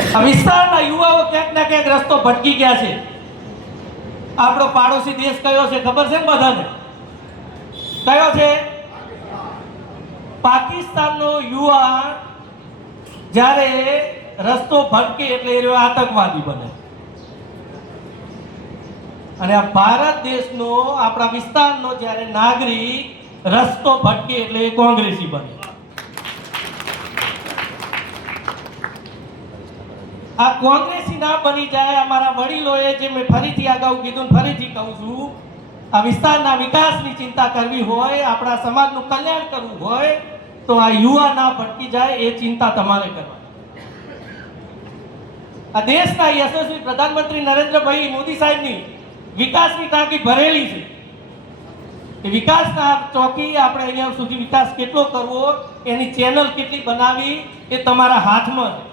આ વિસ્તારના યુવાઓ ક્યાંક ના ક્યાંક રસ્તો ભટકી ગયા છે. આપણો પાડોશી દેશ કયો છે ખબર છે બધાને? કયો છે? પાકિસ્તાનનો યુવા જ્યારે રસ્તો ભટકે એટલે એ આતંકવાદી બને, અને આ ભારત દેશનો આપણા વિસ્તારનો જ્યારે નાગરિક રસ્તો ભટકે એટલે એ કોંગ્રેસી બને. આ કોંગ્રેસી ના બની જાય. અમારા વડીલોએ જે મેં ફરીથી અગાઉ કીધું ફરીથી કહું છું, આ વિસ્તારના વિકાસની ચિંતા કરવી હોય, આપણા સમાજનું કલ્યાણ કરવું હોય તો આ યુવા ના ભટકી જાય એ ચિંતા તમારે કરવાની. આ દેશના યશસ્વી પ્રધાનમંત્રી નરેન્દ્રભાઈ મોદી સાહેબની વિકાસની ટાંકી ભરેલી છે. એ વિકાસના ચોકી આપણે અહીંયા સુધી વિકાસ કેટલો કરવો, એની ચેનલ કેટલી બનાવી એ તમારા હાથમાં છે.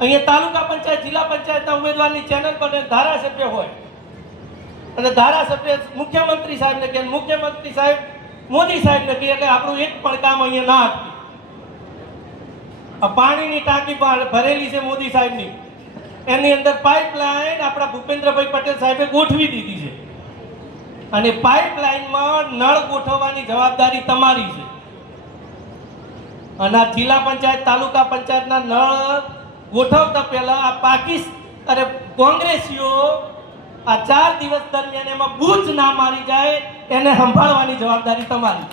અહીંયા તાલુકા પંચાયત જિલ્લા પંચાયતના ઉમેદવારની ચેનલ બને, ધારાસભ્ય હોય અને ધારાસભ્ય મુખ્યમંત્રી સાહેબને કહે, મુખ્યમંત્રી સાહેબ મોદી સાહેબને કહે, એટલે આપણું એક પણ કામ અહીંયા ના આપીએ. આ પાણીની ટાંકી ભરેલી છે મોદી સાહેબની, એની અંદર પાઇપલાઇન આપણા ભૂપેન્દ્રભાઈ પટેલ સાહેબે ગોઠવી દીધી છે, અને પાઇપલાઇનમાં નળ ગોઠવવાની જવાબદારી તમારી છે. અને આ જિલ્લા પંચાયત તાલુકા પંચાયતના નળ ગોઠવતા પહેલા આ પાકિસ્તાન કોંગ્રેસીઓ આ 4 દિવસ દરમિયાન એમાં બૂચ ના મારી જાય એને સંભાળવાની જવાબદારી તમારી.